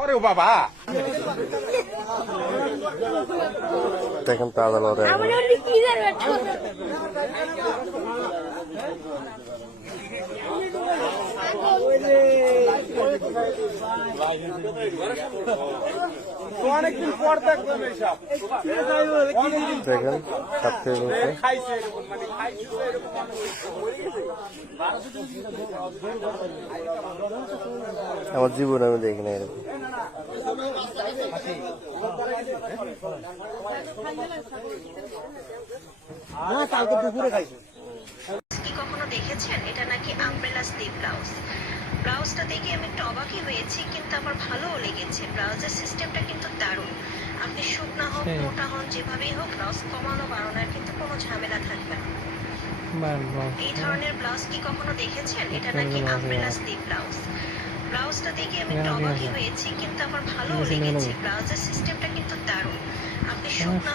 ওরে বাবা দেখেন তো আদালতে অনেকদিন পর দেখবেন এইসব দেখেন খাইছে এরকম মানে খাইছে এরকম আমার জীবনে আমি দেখি না এরকম। কি কখনো দেখেছেন? এটা নাকি আমব্রেলা স্লিভ ব্লাউজ। ব্লাউজটা দেখে আমি একটু অবাকই হয়েছি, কিন্তু আমার ভালোও লেগেছে। ব্লাউজের সিস্টেমটা কিন্তু দারুণ। আপনি শুকনা হোক মোটা হন যেভাবেই হোক, ব্লাউজ কমানো বাড়ানোর কিন্তু কোনো ঝামেলা থাকবে না। এই ধরনের ব্লাউজ কি কখনো দেখেছেন? এটা নাকি আমব্রেলা স্লিভ ব্লাউজ। ব্লাউজটা দেখে আমি একটু অবাকই হয়েছি, কিন্তু আমার ভালোও লেগেছে। ব্লাউজের সিস্টেমটা কিন্তু দারুণ। আপনি শুকনা